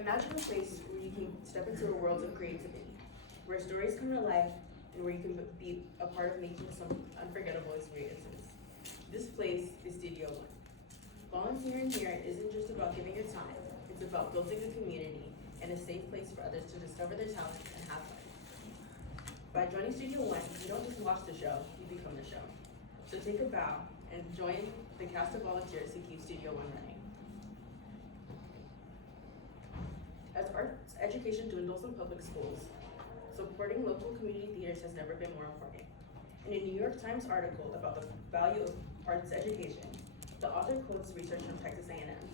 Imagine a place where you can step into a world of creativity, where stories come to life, and where you can be a part of making some unforgettable experiences. This place is Studio One. Volunteering here isn't just about giving your time, it's about building a community and a safe place for others to discover their talents and have fun. By joining Studio One, you don't just watch the show, you become the show. So take a bow and join the cast of volunteers who keep Studio One running. As arts education dwindles in public schools, supporting local community theaters has never been more important. In a New York Times article about the value of arts education, the author quotes research from Texas A&M,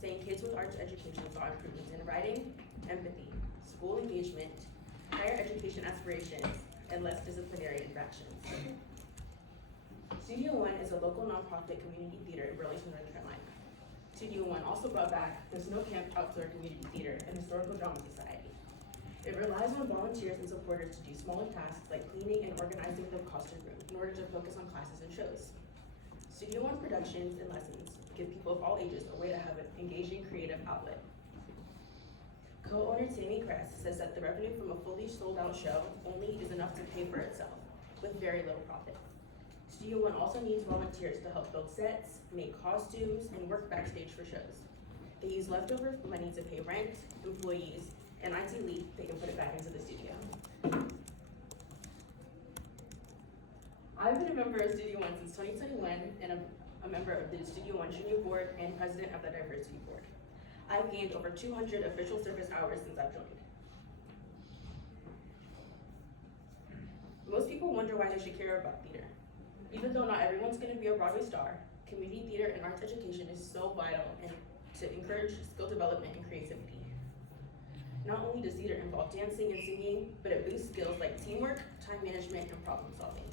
saying kids with arts education saw improvements in writing, empathy, school engagement, higher education aspirations, and less disciplinary infractions. Studio One is a local nonprofit community theater in Burlington, North Carolina. Studio One also brought back the Snow Camp Outdoor Community Theater and Historical Drama Society. It relies on volunteers and supporters to do smaller tasks like cleaning and organizing the costume room in order to focus on classes and shows. Studio One productions and lessons give people of all ages a way to have an engaging creative outlet. Co-owner Tammy Kress says that the revenue from a fully sold out show only is enough to pay for itself, with very little profit. Studio One also needs volunteers to help build sets, make costumes, and work backstage for shows. They use leftover money to pay rent, employees, and IT leave, they can put it back into the studio. I've been a member of Studio One since 2021 and a member of the Studio One Junior Board and president of the Diversity Board. I've gained over 200 official service hours since I've joined. Most people wonder why they should care about theater. Even though not everyone's gonna be a Broadway star, community theater and arts education is so vital and to encourage skill development and creativity. Not only does theater involve dancing and singing, but it boosts skills like teamwork, time management, and problem solving.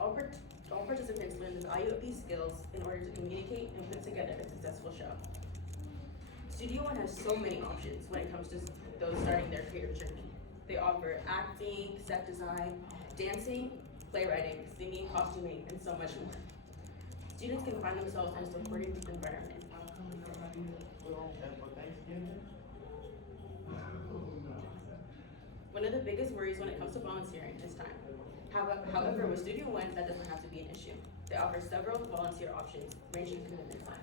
All participants learn the value of these skills in order to communicate and put together a successful show. Studio One has so many options when it comes to those starting their creative journey. They offer acting, set design, dancing, playwriting, singing, costuming, and so much more. Students can find themselves in a supportive environment. One of the biggest worries when it comes to volunteering is time. However, with Studio One, that doesn't have to be an issue. They offer several volunteer options, ranging in commitment time.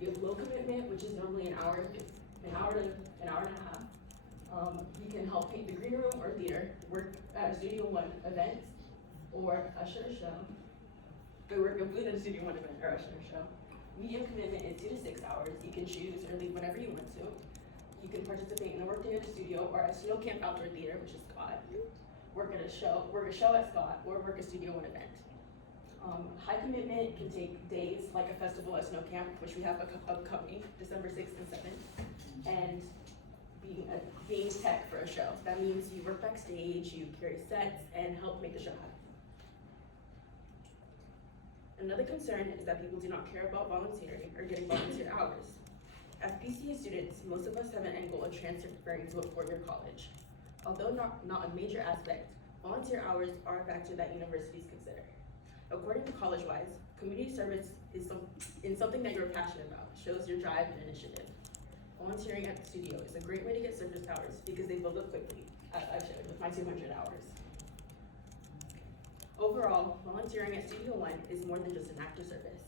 You have low commitment, which is normally an hour and a half. You can help paint the green room or theater, work at a Studio One event, or usher a show. Or work a booth at a Studio One event or usher a show. Medium commitment is 2 to 6 hours. You can choose or leave whenever you want to. You can participate in a work day at a studio or a Snow Camp Outdoor Theater, which is Scott. Work a show at Scott, or work a Studio One event. High commitment can take days, like a festival at Snow Camp, which we have upcoming, December 6th and 7th, and being tech for a show. That means you work backstage, you carry sets, and help make the show happen. Another concern is that people do not care about volunteering or getting volunteer hours. As PCA students, most of us have an end goal of transferring to a four-year college. Although not a major aspect, volunteer hours are a factor that universities consider. According to CollegeWise, community service is something that you're passionate about, shows your drive and initiative. Volunteering at the studio is a great way to get service hours because they build up quickly, as I showed with my 200 hours. Overall, volunteering at Studio One is more than just an act of service.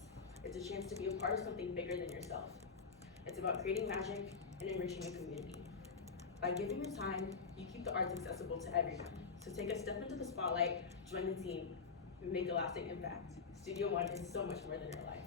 It's a chance to be a part of something bigger than yourself. It's about creating magic and enriching a community. By giving your time, you keep the arts accessible to everyone. So take a step into the spotlight, join the team, and make a lasting impact. Studio One is so much more than your life.